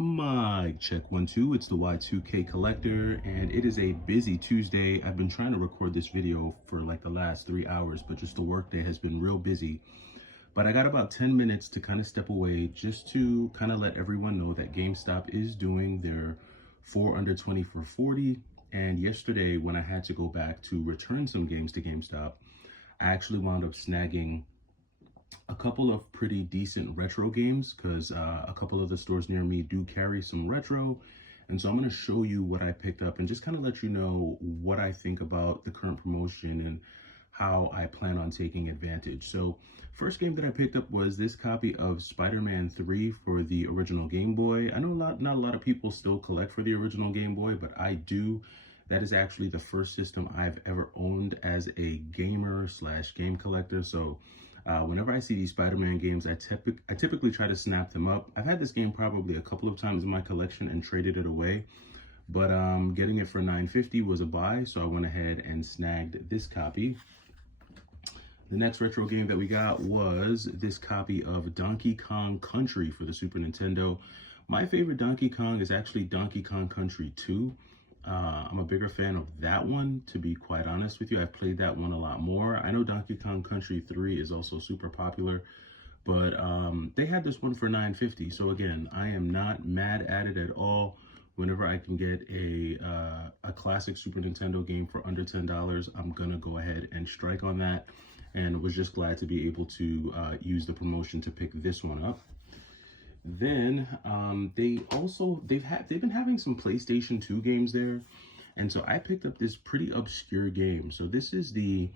Mic check 1 2. It's the Y2K collector, and it is a busy Tuesday. I've been trying to record this video for like the last 3 hours, but just the workday has been real busy. But I got about 10 minutes to kind of step away just to kind of let everyone know that GameStop is doing their 4 under 20 for 40. And yesterday, when I had to go back to return some games to GameStop, I actually wound up snagging a couple of pretty decent retro games because a couple of the stores near me do carry some retro. And so I'm going to show you what I picked up and just kind of let you know what I think about the current promotion and how I plan on taking advantage. So first game that I picked up was this copy of Spider-Man 3 for the original Game Boy. I know not a lot of people still collect for the original Game Boy, but I do. That is actually the first system I've ever owned as a gamer slash game collector. So whenever I see these Spider-Man games, I typically try to snap them up. I've had this game probably a couple of times in my collection and traded it away, but getting it for $9.50 was a buy, so I went ahead and snagged this copy. The next retro game that we got was this copy of Donkey Kong Country for the Super Nintendo. My favorite Donkey Kong is actually Donkey Kong Country 2. I'm a bigger fan of that one, to be quite honest with you. I've played that one a lot more. I know Donkey Kong Country 3 is also super popular, but they had this one for $9.50. So again, I am not mad at it at all. Whenever I can get a classic Super Nintendo game for under $10, I'm gonna go ahead and strike on that, and was just glad to be able to use the promotion to pick this one up. Then they've been having some PlayStation 2 games there, and so I picked up this pretty obscure game. So this is the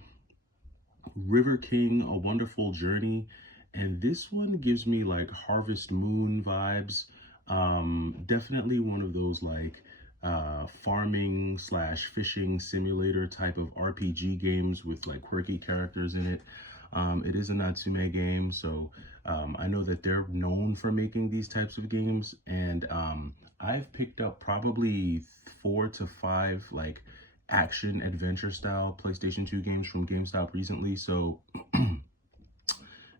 River King: A Wonderful Journey, and this one gives me like Harvest Moon vibes. Definitely one of those like farming slash fishing simulator type of RPG games with like quirky characters in it. It is a Natsume game, so I know that they're known for making these types of games, and I've picked up probably 4 to 5 like action adventure style PlayStation 2 games from GameStop recently, so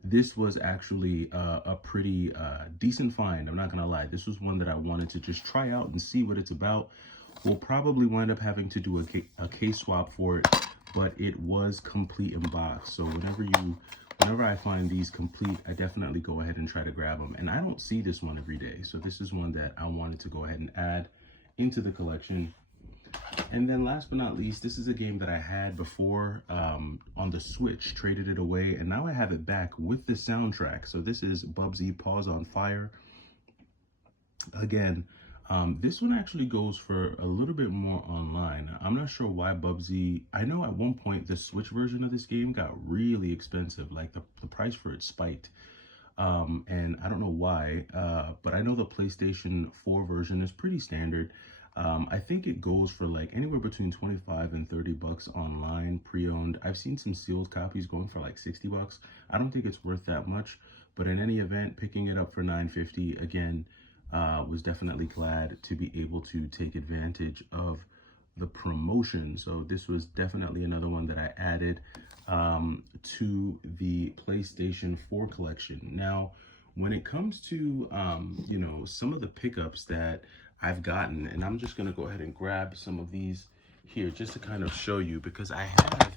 this was actually a pretty decent find. I'm not gonna lie, this was one that I wanted to just try out and see what it's about. We'll probably wind up having to do a case swap for it, but it was complete in box. So whenever I find these complete, I definitely go ahead and try to grab them. And I don't see this one every day, so this is one that I wanted to go ahead and add into the collection. And then last but not least, this is a game that I had before on the Switch, traded it away, and now I have it back with the soundtrack. So this is Bubsy, Paws on Fire. Again, this one actually goes for a little bit more online. I'm not sure why Bubsy, I know at one point the Switch version of this game got really expensive, like the price for it spiked. And I don't know why, but I know the PlayStation 4 version is pretty standard. I think it goes for like anywhere between 25 and 30 bucks online, pre-owned. I've seen some sealed copies going for like 60 bucks. I don't think it's worth that much, but in any event, picking it up for $9.50, again, was definitely glad to be able to take advantage of the promotion. So this was definitely another one that I added to the PlayStation 4 collection. Now, when it comes to, you know, some of the pickups that I've gotten, and I'm just going to go ahead and grab some of these here just to kind of show you, because I have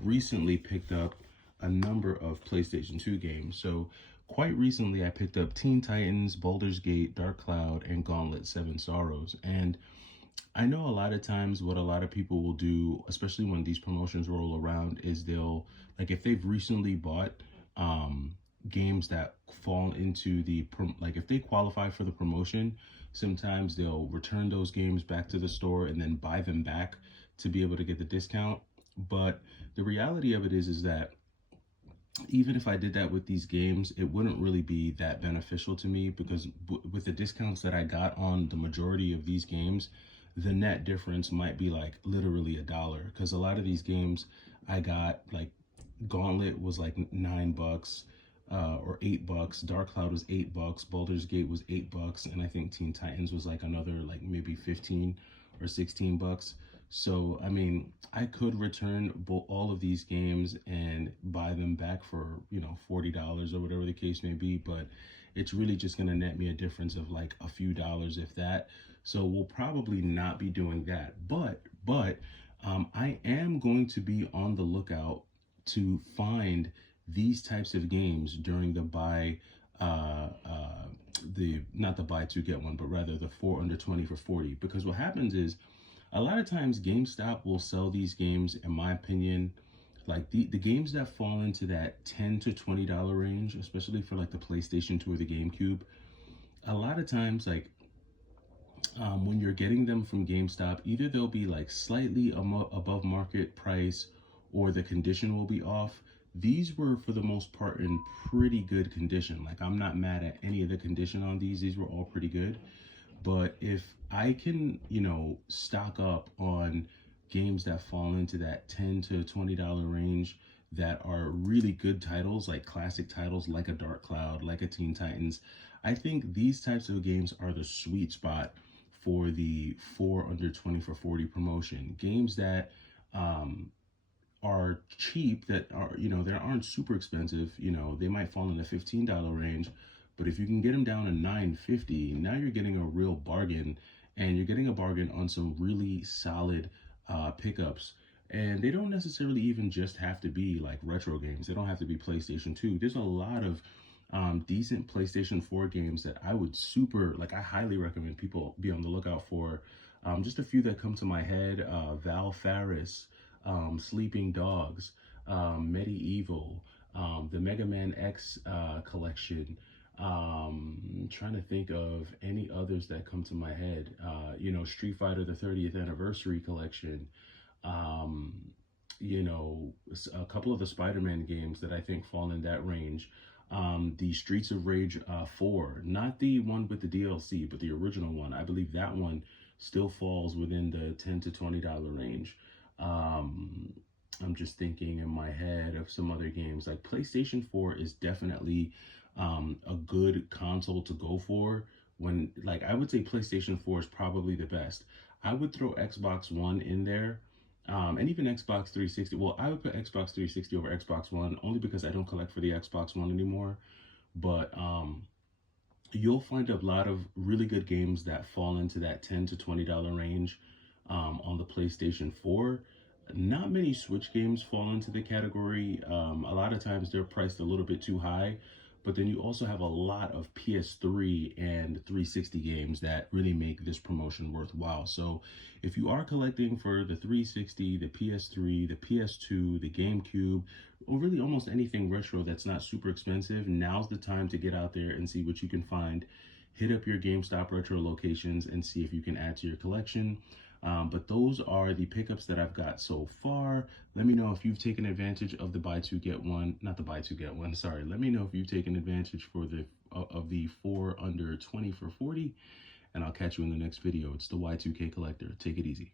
recently picked up a number of PlayStation 2 games. So quite recently, I picked up Teen Titans, Baldur's Gate, Dark Cloud, and Gauntlet 7 Sorrows. And I know a lot of times what a lot of people will do, especially when these promotions roll around, is they'll, like if they've recently bought games that fall into the, like if they qualify for the promotion, sometimes they'll return those games back to the store and then buy them back to be able to get the discount. But the reality of it is that even if I did that with these games, it wouldn't really be that beneficial to me, because with the discounts that I got on the majority of these games, the net difference might be like literally $1, because a lot of these games I got, like Gauntlet was like $9 or $8. Dark Cloud was $8. Baldur's Gate was $8, and I think Teen Titans was like another like maybe 15 or 16 bucks. So, I mean, I could return all of these games and buy them back for, $40 or whatever the case may be, but it's really just going to net me a difference of like a few dollars, if that. So we'll probably not be doing that. But I am going to be on the lookout to find these types of games during the not the buy two get one, but rather the 4 under 20 for 40. Because what happens is a lot of times GameStop will sell these games, in my opinion, like the games that fall into that $10 to $20 range, especially for like the PlayStation 2 or the GameCube. A lot of times, like when you're getting them from GameStop, either they'll be like slightly above market price or the condition will be off. These were for the most part in pretty good condition. Like I'm not mad at any of the condition on these. These were all pretty good. But if I can, stock up on games that fall into that $10 to $20 range that are really good titles, like classic titles like a Dark Cloud, like a Teen Titans, I think these types of games are the sweet spot for the 4 under 20 for 40 promotion. Games that are cheap, that are, they aren't super expensive. They might fall in the $15 range, but if you can get them down to $9.50, now you're getting a real bargain, and you're getting a bargain on some really solid pickups. And they don't necessarily even just have to be like retro games. They don't have to be PlayStation 2. There's a lot of decent PlayStation 4 games that I would I highly recommend people be on the lookout for. Just a few that come to my head: Val Faris, Sleeping Dogs, Medieval, the Mega Man X collection. Trying to think of any others that come to my head. Street Fighter the 30th Anniversary collection. Um, a couple of the Spider-Man games that I think fall in that range. The Streets of Rage 4, not the one with the DLC, but the original one. I believe that one still falls within the $10 to $20 range. Um, I'm just thinking in my head of some other games. Like PlayStation 4 is definitely a good console to go for. Like, I would say PlayStation 4 is probably the best. I would throw Xbox One in there, and even Xbox 360. Well, I would put Xbox 360 over Xbox One only because I don't collect for the Xbox One anymore. But you'll find a lot of really good games that fall into that $10 to $20 range on the PlayStation 4. Not many Switch games fall into the category. A lot of times they're priced a little bit too high, but then you also have a lot of PS3 and 360 games that really make this promotion worthwhile. So if you are collecting for the 360, the PS3, the PS2, the GameCube, or really almost anything retro that's not super expensive, now's the time to get out there and see what you can find. Hit up your GameStop retro locations and see if you can add to your collection. But those are the pickups that I've got so far. Let me know if you've taken advantage of the buy two get one, not the buy two get one, sorry. Let me know if you've taken advantage of the 4 under 20 for 40, and I'll catch you in the next video. It's the Y2K Collector. Take it easy.